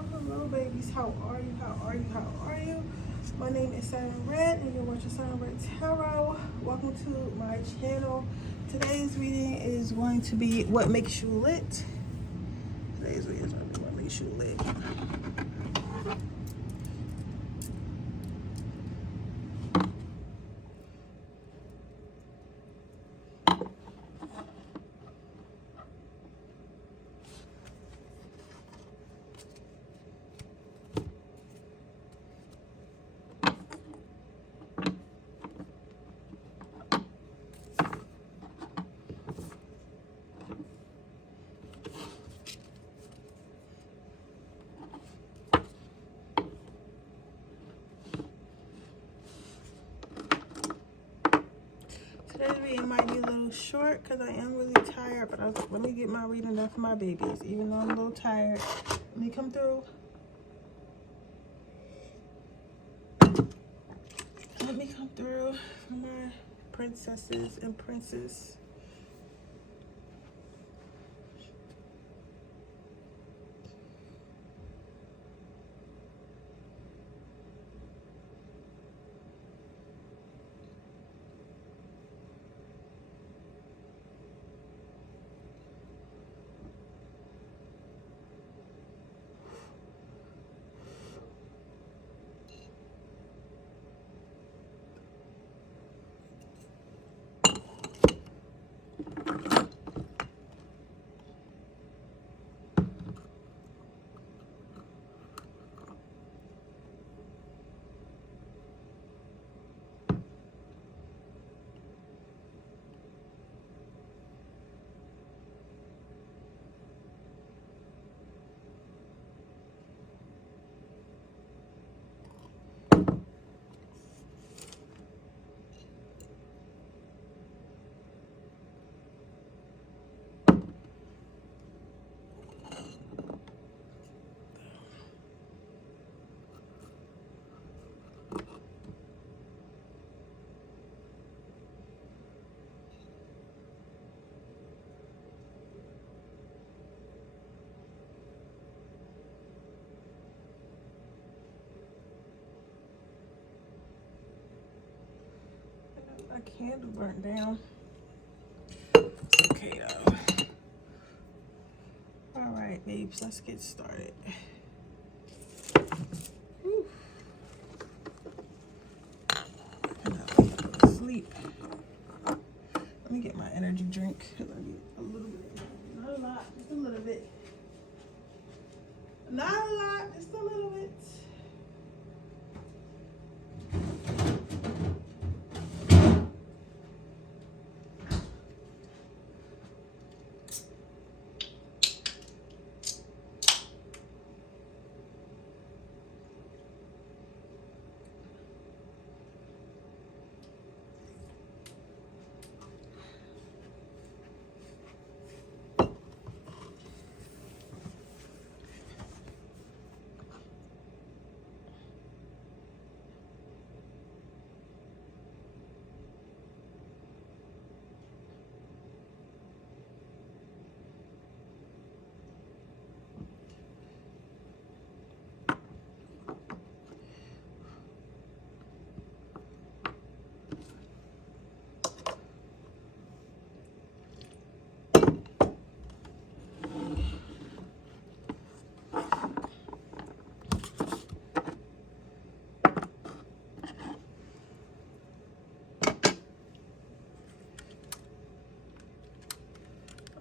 Hello, babies. How are you? How are you? How are you? My name is Siren Red, and you're watching Siren Red Tarot. Welcome to my channel. Today's reading is going to be What Makes You Lit. Today's reading is going to be What Makes You Lit. Today's reading might be a little short because I am really tired, but I was like, let me get my reading done for my babies. Even though I'm a little tired, let me come through. Let me come through for my princesses and princes. My candle burnt down. It's okay though. All right, babes, let's get started. Whew. I'm not gonna go to sleep. Let me get my energy drink because I need a little bit. Not a lot, just a little bit. Not a lot, just a little bit.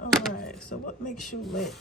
All right, so what makes you lit?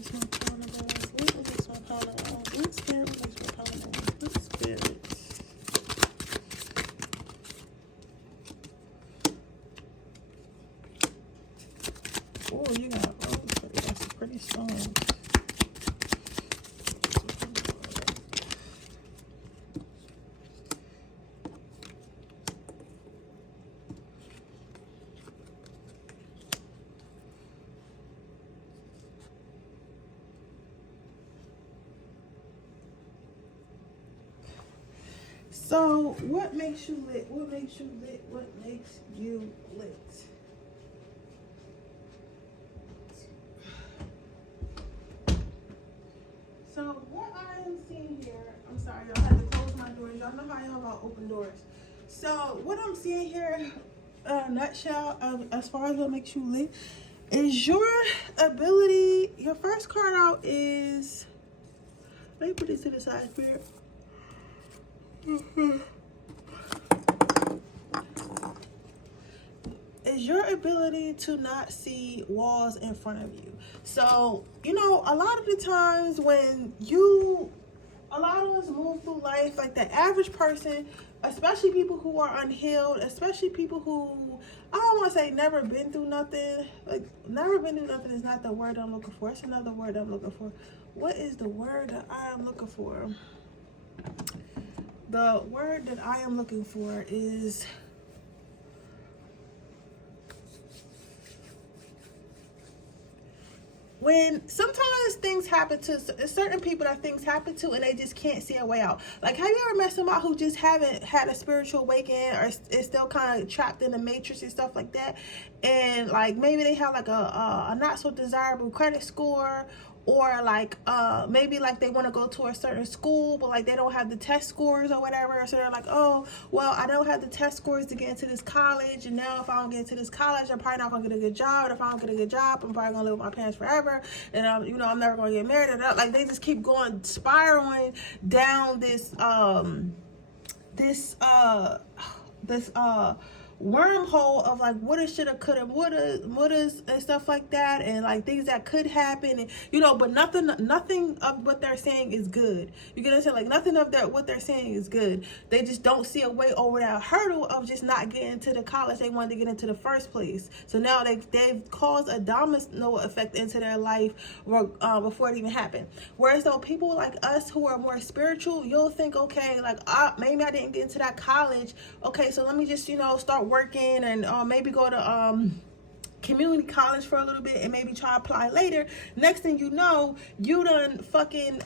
release my power balance. Please release my power balance. Please spirit release my power balance. Please spirit. Oh, you got rose. That's pretty strong. So, what makes you lit? What makes you lit? What makes you lit? So, what I am seeing here, I'm sorry, y'all had to close my doors. Y'all know how I am about open doors. So, what I'm seeing here, in a nutshell, as far as what makes you lit, is your ability. Your first card out is, let me put this to the side, Spirit. Is your ability to not see walls in front of you. So, you know, a lot of the times when a lot of us move through life, like the average person, especially people who are unhealed, especially people who, I don't want to say never been through nothing. Like, never been through nothing is not the word I'm looking for. It's another word I'm looking for. What is the word that I am looking for? The word that I am looking for is when sometimes things happen to certain people that things happen to and they just can't see a way out. Like, have you ever met somebody who just haven't had a spiritual awakening or is still kind of trapped in the matrix and stuff like that? And like maybe they have like a not so desirable credit score, or like maybe like they want to go to a certain school but like they don't have the test scores or whatever, so they're like, oh well, I don't have the test scores to get into this college, and now if I don't get into this college I'm probably not gonna get a good job, and if I don't get a good job I'm probably gonna live with my parents forever, and I'm never gonna get married. And like they just keep going, spiraling down this wormhole of like woulda, shoulda, coulda, wouldas and stuff like that, and like things that could happen, and but nothing of what they're saying is good. You get what I'm saying? Like nothing of what they're saying is good. They just don't see a way over that hurdle of just not getting into the college they wanted to get into the first place. So now they've caused a domino effect into their life before it even happened. Whereas though people like us who are more spiritual, you'll think, okay, like maybe I didn't get into that college. Okay, so let me just start working and maybe go to community college for a little bit and maybe try to apply later. Next thing you know, you done fucking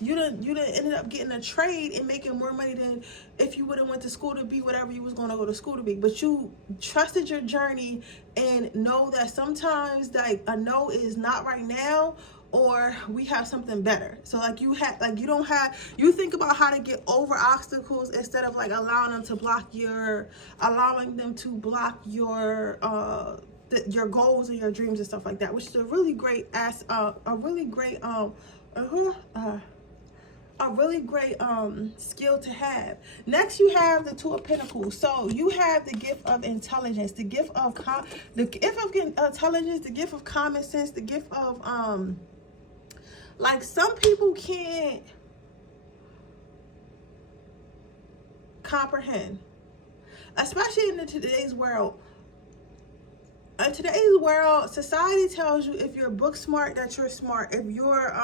you done ended up getting a trade and making more money than if you would have went to school to be whatever you was going to go to school to be. But you trusted your journey and know that sometimes like a no is not right now, or we have something better. So like you think about how to get over obstacles instead of like allowing them to block your goals and your dreams and stuff like that, which is a really great skill to have. Next, you have the Two of Pentacles. So you have the gift of intelligence, the gift of intelligence, the gift of common sense, the gift of like some people can't comprehend, especially in today's world. In today's world, society tells you if you're book smart that you're smart. If you're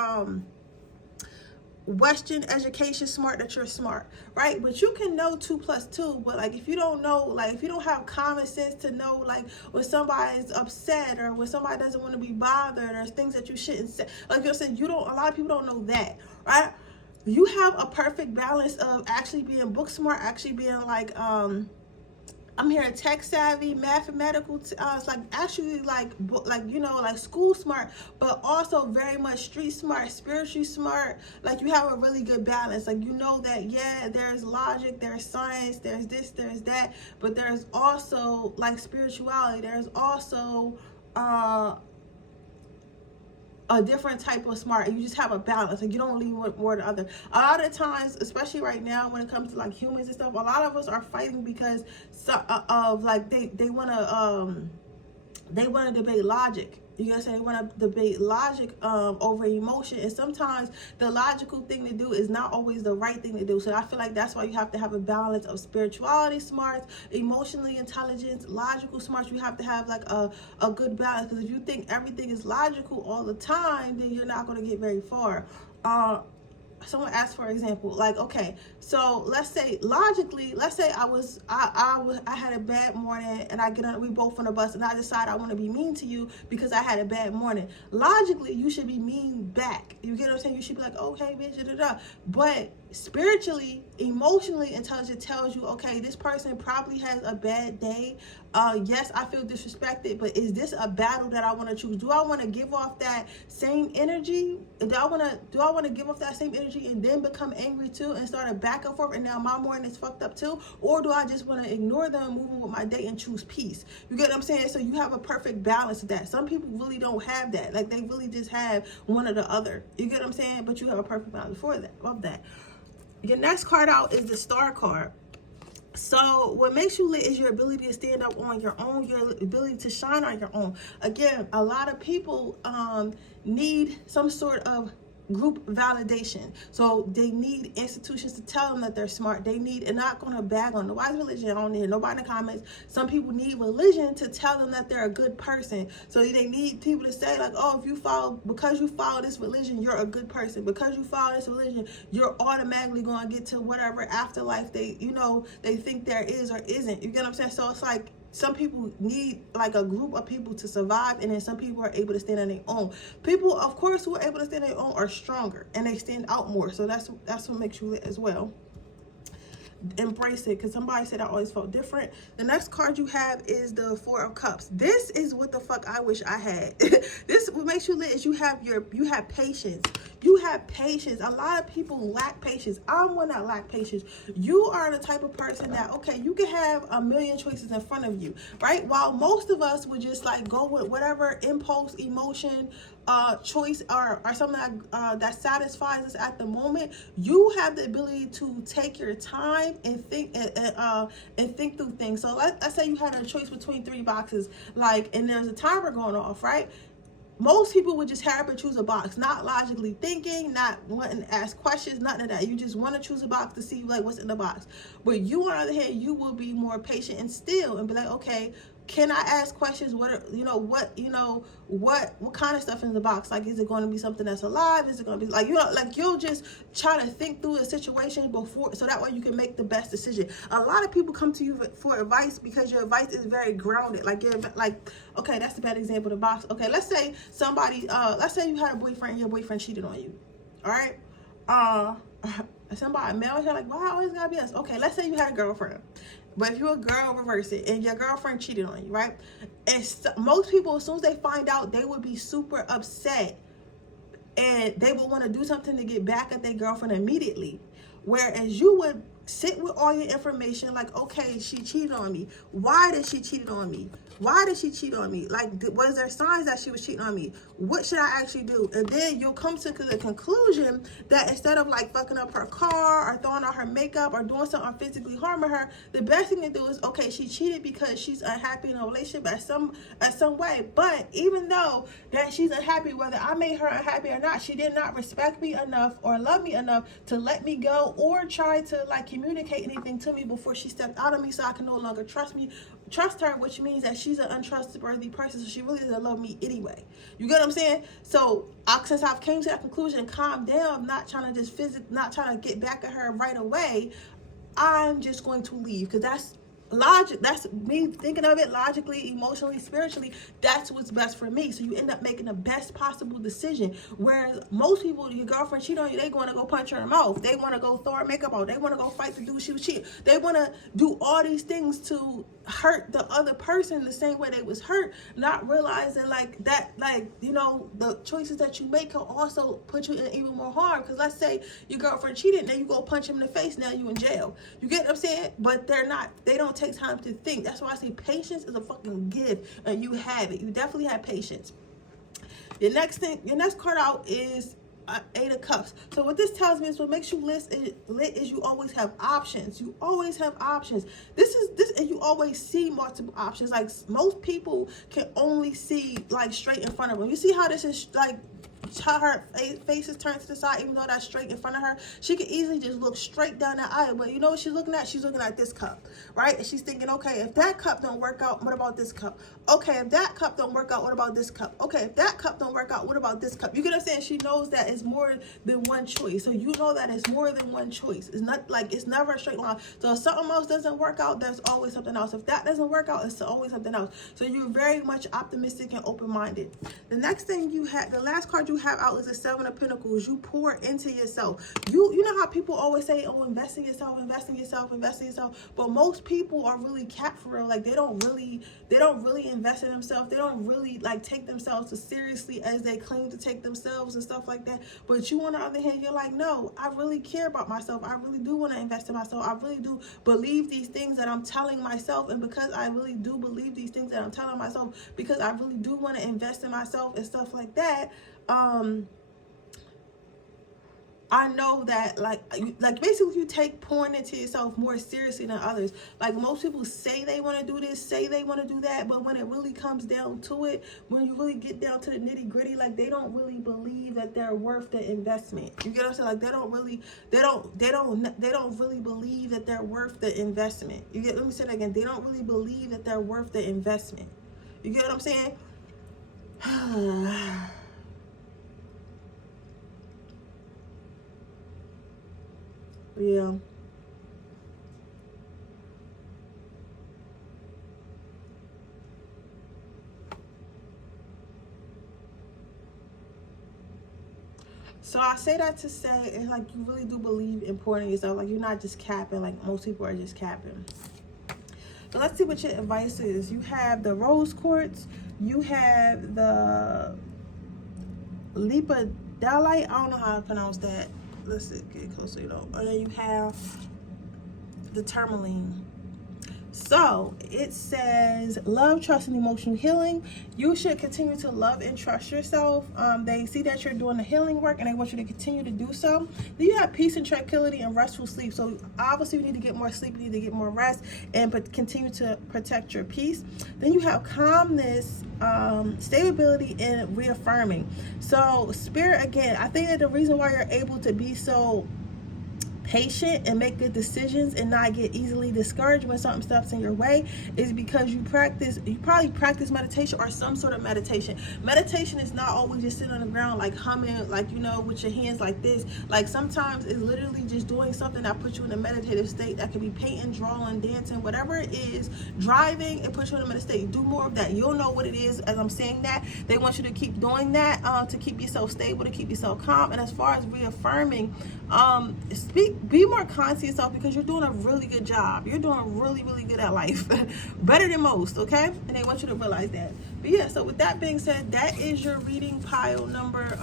Western education smart that you're smart, right? But you can know 2 + 2, but like if you don't know, like if you don't have common sense to know like when somebody's upset or when somebody doesn't want to be bothered or things that you shouldn't say, like you said, a lot of people don't know that, right? You have a perfect balance of actually being book smart, actually being like I'm hearing tech savvy, mathematical. It's like actually like school smart, but also very much street smart, spiritually smart. Like you have a really good balance. Like that there's logic, there's science, there's this, there's that, but there's also like spirituality. There's also a different type of smart. You just have a balance, like you don't lean one more to the other. A lot of times, especially right now when it comes to like humans and stuff, a lot of us are fighting because of like they want to debate logic You know what I'm saying? They want to debate logic over emotion, and sometimes the logical thing to do is not always the right thing to do. So I feel like that's why you have to have a balance of spirituality smarts, emotionally intelligence, logical smarts. You have to have like a good balance, because if you think everything is logical all the time, then you're not going to get very far. Someone asked for example, like, okay, so let's say logically, let's say I had a bad morning, and I get on, we both on the bus, and I decide I want to be mean to you because I had a bad morning. Logically, you should be mean back. You get what I'm saying? You should be like, oh, hey, bitch, da, da, da. But spiritually, emotionally intelligent tells you, okay, this person probably has a bad day. Yes, I feel disrespected, but is this a battle that I want to choose? Do I want to give off that same energy? Do I want to give off that same energy and then become angry too and start a back and forth, and now my morning is fucked up too? Or do I just want to ignore them, move on with my day, and choose peace? You get what I'm saying? So you have a perfect balance of that. Some people really don't have that. Like, they really just have one or the other. You get what I'm saying? But you have a perfect balance for that, of that. Your next card out is the Star card. So what makes you lit is your ability to stand up on your own, your ability to shine on your own. Again, a lot of people need some sort of group validation. So they need institutions to tell them that they're smart. They need, and not going to bag on nobody's religion. I don't hear nobody in the comments. Some people need religion to tell them that they're a good person. So they need people to say like, oh, if you follow, because you follow this religion, you're a good person. Because you follow this religion, you're automatically going to get to whatever afterlife they think there is or isn't. You get what I'm saying? So it's like, some people need like a group of people to survive, and then some people are able to stand on their own. People, of course, who are able to stand on their own are stronger, and they stand out more. So that's what makes you lit as well. Embrace it, because somebody said I always felt different. The next card you have is the Four of Cups. This is what the fuck I wish I had. This, what makes you lit is you have patience. You have patience. A lot of people lack patience. I'm one that lack patience. You are the type of person that, okay, you can have a million choices in front of you, right? While most of us would just like go with whatever impulse, emotion, choice or something that satisfies us at the moment. You have the ability to take your time and think through things. So let's say you had a choice between 3 boxes, like, and there's a timer going off, right? Most people would just hurry up and choose a box, not logically thinking, not wanting to ask questions, nothing of that. You just want to choose a box to see like what's in the box. But you, on the other hand, you will be more patient and still and be like, okay, can I ask questions? What kind of stuff in the box? Like, is it going to be something that's alive? Is it going to be like, you'll just try to think through a situation before, so that way you can make the best decision. A lot of people come to you for advice because your advice is very grounded. Like, you're like, okay, that's a bad example. The box. Okay, let's say let's say you had a boyfriend and your boyfriend cheated on you. All right. Somebody male here like, why always gotta be us? Okay, let's say you had a girlfriend. But if you're a girl, reverse it, and your girlfriend cheated on you, right? And most people, as soon as they find out, they would be super upset, and they would want to do something to get back at their girlfriend immediately. Whereas you would sit with all your information, like, okay, she cheated on me. Why did she cheat on me? Why did she cheat on me? Like, was there signs that she was cheating on me? What should I actually do? And then you'll come to the conclusion that instead of like fucking up her car or throwing out her makeup or doing something physically harming her, the best thing to do is, okay, she cheated because she's unhappy in a relationship at some way. But even though that she's unhappy, whether I made her unhappy or not, she did not respect me enough or love me enough to let me go or try to like communicate anything to me before she stepped out of me, so I can no longer trust her, which means that she's an untrustworthy person, so she really doesn't love me anyway. You get what I'm saying? So since I've came to that conclusion, calm down, not trying to get back at her right away, I'm just going to leave, because that's logic. That's me thinking of it logically, emotionally, spiritually. That's what's best for me. So you end up making the best possible decision. Whereas most people, your girlfriend cheat on you, they want to go punch her in the mouth. They want to go throw her makeup out. They want to go fight the dude she was cheating. They want to do all these things to hurt the other person the same way they was hurt, not realizing like that, like, the choices that you make can also put you in even more harm. Because let's say your girlfriend cheated, and then you go punch him in the face, now you in jail. You get what I'm saying? But they don't take time to think. That's why I say patience is a fucking gift, and you have it. You definitely have patience. Your next card out is Eight of Cups. So what this tells me is what makes you lit is you always have options. You always have options. This, and you always see multiple options. Like most people can only see like straight in front of them. You see how this is like, how her face is turned to the side, even though that's straight in front of her. She could easily just look straight down that aisle, but you know what she's looking at? She's looking at this cup, right? And she's thinking, okay, if that cup don't work out, what about this cup? Okay, if that cup don't work out, what about this cup? Okay, if that cup don't work out, what about this cup? You get what I'm saying? She knows that it's more than one choice. So you know that it's more than one choice. It's not like, it's never a straight line. So if something else doesn't work out, there's always something else. If that doesn't work out, it's always something else. So you're very much optimistic and open-minded. The next thing you have, the last card you have out is the Seven of Pentacles. You pour into yourself. You know how people always say, oh, invest in yourself, invest in yourself, invest in yourself. But most people are really capped for real. Like they don't really invest in themselves. They don't really like take themselves as seriously as they claim to take themselves and stuff like that. But you on the other hand, you're like, no, I really care about myself. I really do want to invest in myself. I really do believe these things that I'm telling myself. And because I really do believe these things that I'm telling myself, because I really do want to invest in myself and stuff like that, I know that like basically you take pouring into yourself more seriously than others. Like most people say they want to do this, say they want to do that, but when it really comes down to it, when you really get down to the nitty gritty, like they don't really believe that they're worth the investment. You get what I'm saying? Like they don't really believe that they're worth the investment. You get, let me say that again. They don't really believe that they're worth the investment. You get what I'm saying? Yeah. So I say that to say, it's like you really do believe in pouring in yourself. Like you're not just capping, like most people are just capping. So let's see what your advice is. You have the rose quartz. You have the lepidolite. I don't know how to pronounce that. Let's get closer, you know. And then you have the tourmaline. So it says love, trust, and emotional healing. You should continue to love and trust yourself. They see that you're doing the healing work and they want you to continue to do so. Then you have peace and tranquility and restful sleep. So obviously you need to get more sleep, you need to get more rest, and continue to protect your peace. Then you have calmness, stability, and reaffirming. So spirit, again, I think that the reason why you're able to be so patient and make good decisions and not get easily discouraged when something steps in your way is because you probably practice meditation or some sort of meditation. Meditation is not always just sitting on the ground like humming, like, you know, with your hands like this. Like sometimes it's literally just doing something that puts you in a meditative state. That could be painting, drawing, dancing, whatever it is, driving. It puts you in a meditative state. Do more of that. You'll know what it is as I'm saying that. They want you to keep doing that to keep yourself stable, to keep yourself calm. And as far as reaffirming, be more kind to yourself because you're doing a really good job. You're doing really, really good at life. Better than most, okay? And they want you to realize that. But yeah, so with that being said, that is your reading pile number,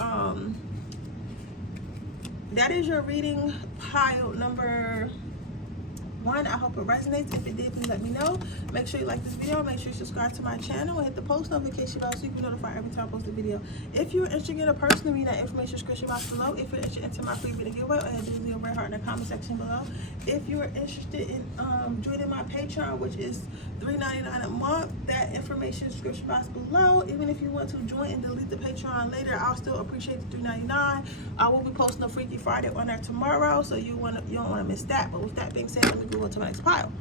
one. I hope it resonates. If it did, please let me know. Make sure you like this video. Make sure you subscribe to my channel and hit the post notification bell so you can be notified every time I post a video. If you're interested in a person, read that information description box below. If you're interested in enter my free video giveaway, all you have to do is leave a red heart in the comment section below. If you are interested in joining my Patreon, which is $3.99 a month, that information description box below. Even if you want to join and delete the Patreon later, I'll still appreciate the $3.99. I will be posting a Freaky Friday on there tomorrow, so you don't want to miss that. But with that being said, let me go on to my next pile.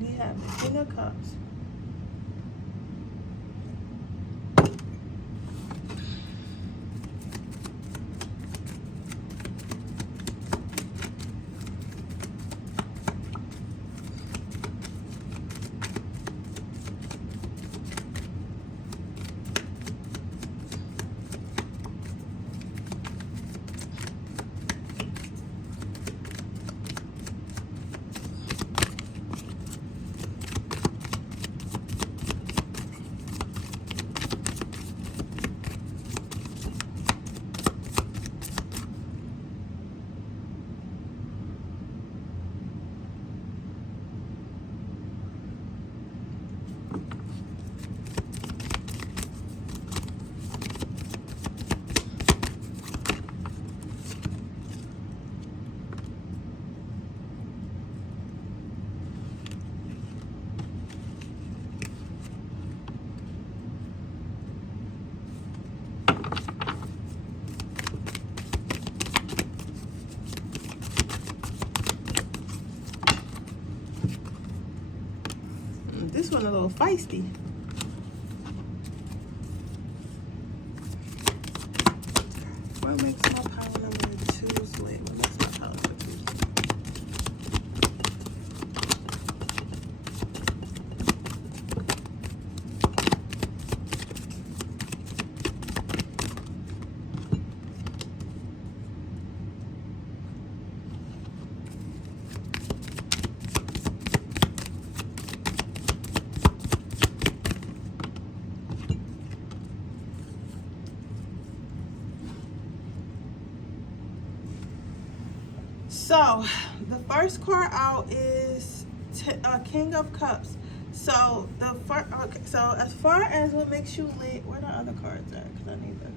We have the King of Cups. feisty. What makes my pile number 2 split? What makes my pile number 2 split? So the first card out is King of Cups. So the first, okay, so as far as what makes you lit, where the other cards at? Because I need that.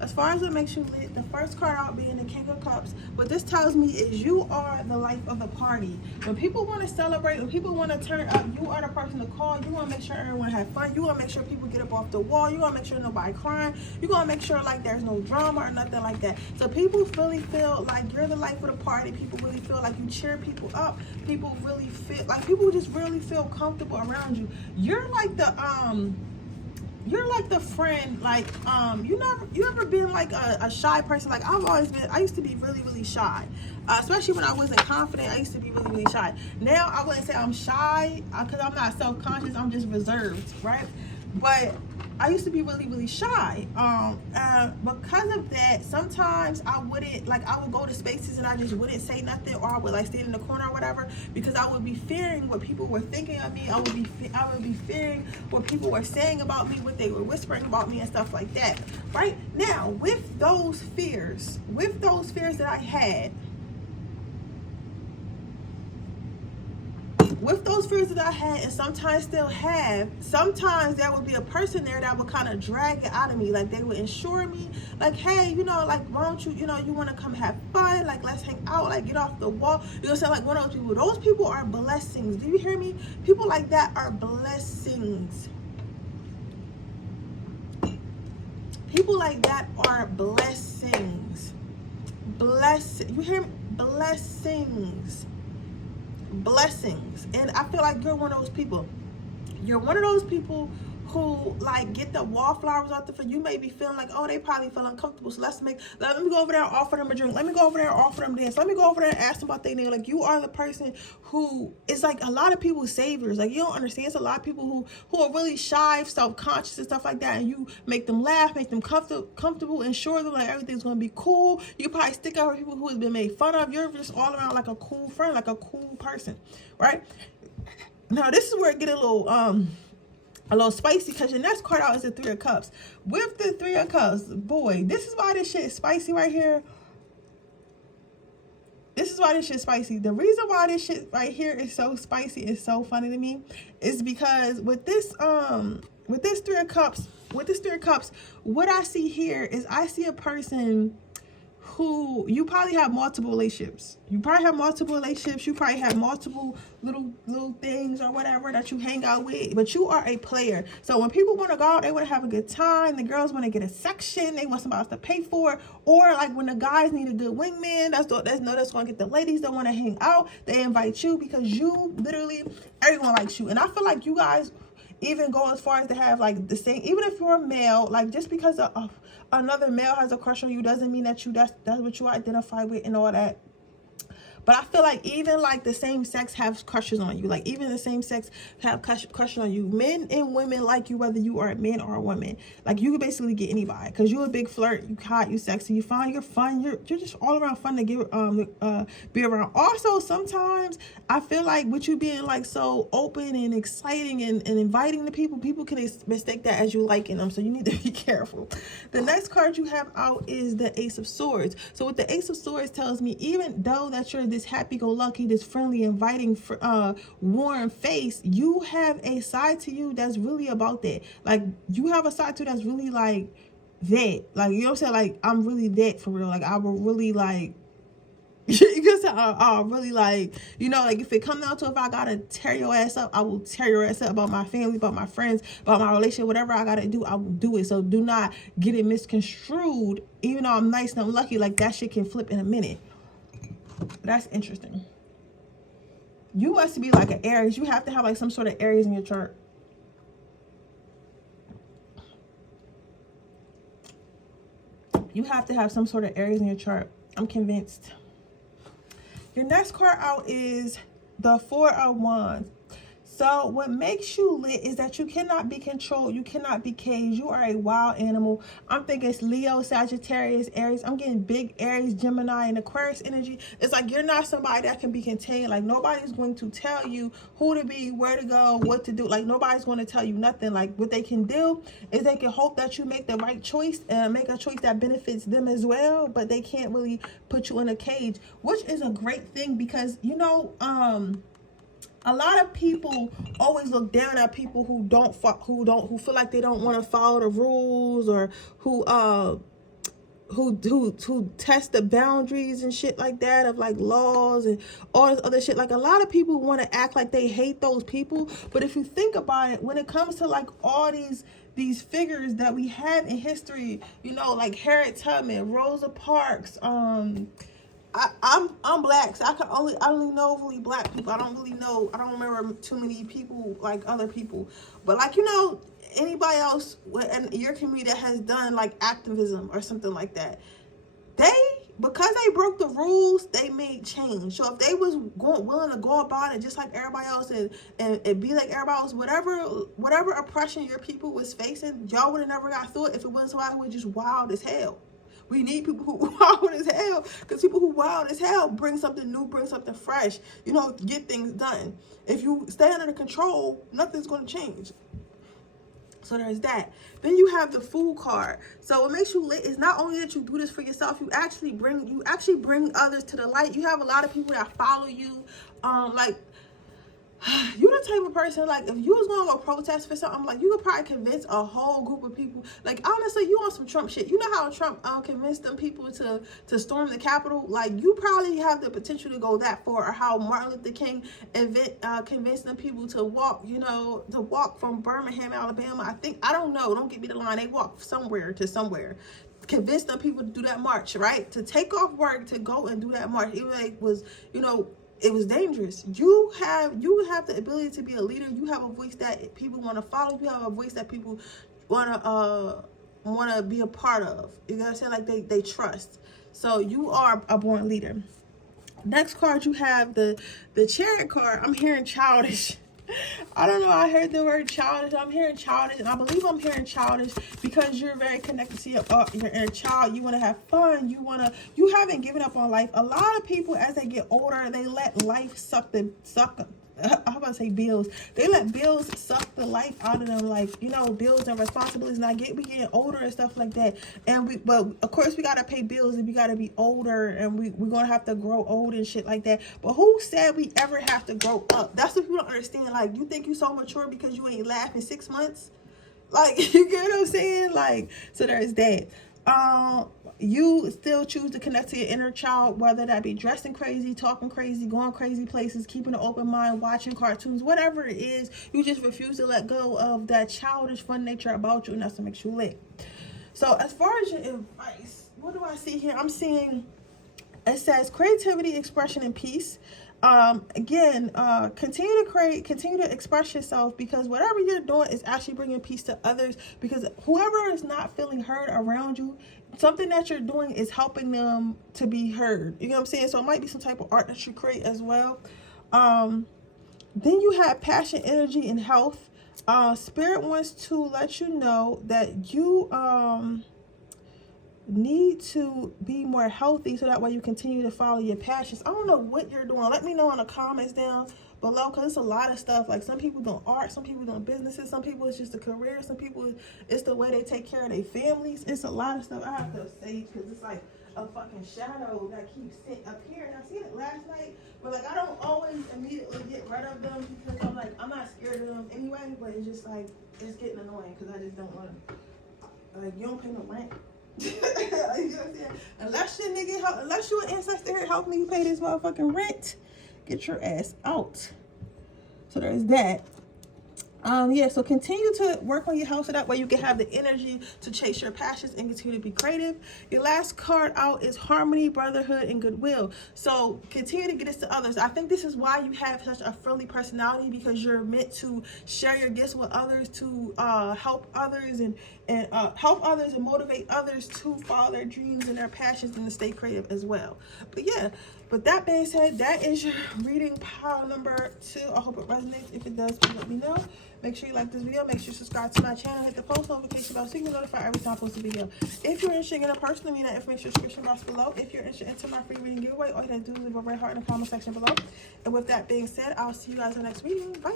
As far as what makes you lit, the first card out being the King of Cups, what this tells me is you are the life of the party. When people want to celebrate, when people want to turn up, you are the person to call. You want to make sure everyone have fun. You want to make sure people get up off the wall. You want to make sure nobody crying. You want to make sure like there's no drama or nothing like that. So people really feel like you're the life of the party. People really feel like you cheer people up. People really feel like people just really feel comfortable around you. You're like the friend, like you ever been like a shy person? Like I used to be really shy, especially when I wasn't confident. I used to be really shy. Now I wouldn't say I'm shy because I'm not self-conscious. I'm just reserved, right? But I used to be really shy. Because of that, sometimes I would go to spaces and I just wouldn't say nothing, or I would like stand in the corner or whatever, because I would be fearing what people were thinking of me. I would be fearing what people were saying about me, what they were whispering about me and stuff like that. Right now, with those fears that I had, and sometimes still have, sometimes there would be a person there that would kind of drag it out of me. Like they would ensure me, like, hey, like, why don't you, you want to come have fun? Like, let's hang out, like, get off the wall. You know what I'm saying? Like one of those people. Those people are blessings. Do you hear me? People like that are blessings. People like that are blessings. You hear me? Blessings. And I feel like you're one of those people. You're one of those people who like get the wallflowers out there for you. May be feeling like, oh, they probably feel uncomfortable, so let me go over there and offer them a drink. Let me go over there and offer them this. Let me go over there and ask them about their name. Like, you are the person who is like a lot of people's saviors. Like, you don't understand. It's a lot of people who are really shy, self-conscious and stuff like that, and you make them laugh, make them comfortable, ensure them like everything's going to be cool. You probably stick out with people who has been made fun of. You're just all around like a cool friend, like a cool person, right? Now this is where it get a little spicy, because your next card out is the 3 of Cups. With the 3 of Cups, boy, this is why this shit is spicy right here. This is why this shit is spicy. The reason why this shit right here is so spicy, is so funny to me, is because with this 3 of Cups, what I see here is I see a person who you probably have multiple relationships. You probably have multiple little things or whatever that you hang out with, but you are a player. So when people want to go out, they want to have a good time. The girls want to get a section. They want somebody else to pay for it. Or like when the guys need a good wingman, that's going to get the ladies that want to hang out. They invite you because you literally, everyone likes you. And I feel like you guys even go as far as to have like the same, even if you're a male, like just because another male has a crush on you doesn't mean that that's what you identify with and all that. But I feel like even like the same sex have crushes on you. Like even the same sex have crushes on you. Men and women like you whether you are a man or a woman. Like you can basically get anybody because you're a big flirt. You hot, you sexy, you fine, you're fun. You're just all around fun to be around. Also, sometimes I feel like with you being like so open and exciting and inviting the people can mistake that as you liking them. So you need to be careful. The next card you have out is the Ace of Swords. So what the Ace of Swords tells me, even though that you're this happy-go-lucky, this friendly, inviting, warm face, you have a side to you that's really about that. Like you have a side to you that's really like that. Like, you know what I'm saying? Like, I'm really that for real. Like, I will really like, you can say, really like, like if it comes down to if I gotta tear your ass up, I will tear your ass up about my family, about my friends, about my relationship, whatever I gotta do, I will do it. So do not get it misconstrued. Even though I'm nice and I'm lucky, like that shit can flip in a minute. That's interesting. You must be like an Aries. You have to have like some sort of Aries in your chart. You have to have some sort of Aries in your chart. I'm convinced. Your next card out is the Four of Wands. So what makes you lit is that you cannot be controlled. You cannot be caged. You are a wild animal. I'm thinking it's Leo, Sagittarius, Aries. I'm getting big Aries, Gemini, and Aquarius energy. It's like you're not somebody that can be contained. Like nobody's going to tell you who to be, where to go, what to do. Like nobody's going to tell you nothing. Like what they can do is they can hope that you make the right choice and make a choice that benefits them as well. But they can't really put you in a cage, which is a great thing because, you know, a lot of people always look down at people who feel like they don't want to follow the rules, or who test the boundaries and shit like that of like laws and all this other shit. Like a lot of people want to act like they hate those people, but if you think about it, when it comes to like all these figures that we have in history, you know, like Harriet Tubman, Rosa Parks, I'm black, so I only know really black people. I don't remember too many people like other people. But like, you know, anybody else in your community that has done like activism or something like that, because they broke the rules, they made change. So if they was willing to go about it just like everybody else and be like everybody else, whatever oppression your people was facing, y'all would have never got through it if it wasn't somebody who was just wild as hell. We need people who wild as hell, because people who wild as hell bring something new, bring something fresh, you know, get things done. If you stay under the control, nothing's going to change. So there's that. Then you have the Fool card. So what makes you lit is not only that you do this for yourself, you actually bring others to the light. You have a lot of people that follow you, like, you the type of person, like, if you was going to go protest for something, like, you could probably convince a whole group of people. Like, honestly, you on some Trump shit. You know how Trump convinced them people to storm the Capitol? Like, you probably have the potential to go that far. Or how Martin Luther King convinced them people to walk from Birmingham, Alabama. I don't know. Don't get me the line. They walked somewhere to somewhere. Convinced them people to do that march, right? To take off work, to go and do that march. It was, you know, it was dangerous. You have the ability to be a leader. You have a voice that people want to follow. You have a voice that people want to be a part of. You know what I'm saying? Like they trust. So you are a born leader. Next card, you have the Chariot card. I'm hearing childish. I don't know. I heard the word childish. I'm hearing childish, and I believe I'm hearing childish because you're very connected to your inner child. You want to have fun. You haven't given up on life. A lot of people, as they get older, they let life I'm about to say bills. They let bills suck the life out of them, like, you know, bills and responsibilities. And we getting older and stuff like that. But of course we gotta pay bills, and we gotta be older, and we're gonna have to grow old and shit like that. But who said we ever have to grow up? That's what people don't understand. Like, you think you so mature because you ain't laughed in 6 months? Like, you get what I'm saying? Like, so there's that. You still choose to connect to your inner child, whether that be dressing crazy, talking crazy, going crazy places, keeping an open mind, watching cartoons, whatever it is. You just refuse to let go of that childish fun nature about you, and that's what makes you lit. So as far as your advice, what do I see here? I'm seeing, it says creativity, expression, and peace. Again, continue to create, continue to express yourself, because whatever you're doing is actually bringing peace to others, because whoever is not feeling heard around you, something that you're doing is helping them to be heard. You know what I'm saying? So it might be some type of art that you create as well. Then you have passion, energy, and health. Spirit wants to let you know that you need to be more healthy, so that way you continue to follow your passions. I don't know what you're doing. Let me know in the comments down below, because it's a lot of stuff. Like, some people doing art, some people doing businesses, some people it's just a career, some people it's the way they take care of their families. It's a lot of stuff. I have to say, because it's like a fucking shadow that keeps appearing. I seen it last night, but like, I don't always immediately get rid of them, because I'm not scared of them anyway, but it's just like, it's getting annoying, because I just don't want to, like, you don't pay no rent. You know what I'm saying? Unless you're an ancestor here helping you pay this motherfucking rent, get your ass out. So there's that. Yeah, so continue to work on your health so that way you can have the energy to chase your passions and continue to be creative. Your last card out is harmony, brotherhood, and goodwill. So continue to get this to others. I think this is why you have such a friendly personality, because you're meant to share your gifts with others, to help others and help others and motivate others to follow their dreams and their passions and to stay creative as well. But yeah, with that being said, that is your reading pile number 2. I hope it resonates. If it does, please let me know. Make sure you like this video. Make sure you subscribe to my channel. Hit the post notification bell so you can notify every time I post a video. If you're interested in a person, leave that information in the description box below. If you're interested in my free reading giveaway, all you have to do is leave a red heart in the comment section below. And with that being said, I'll see you guys in the next video. Bye.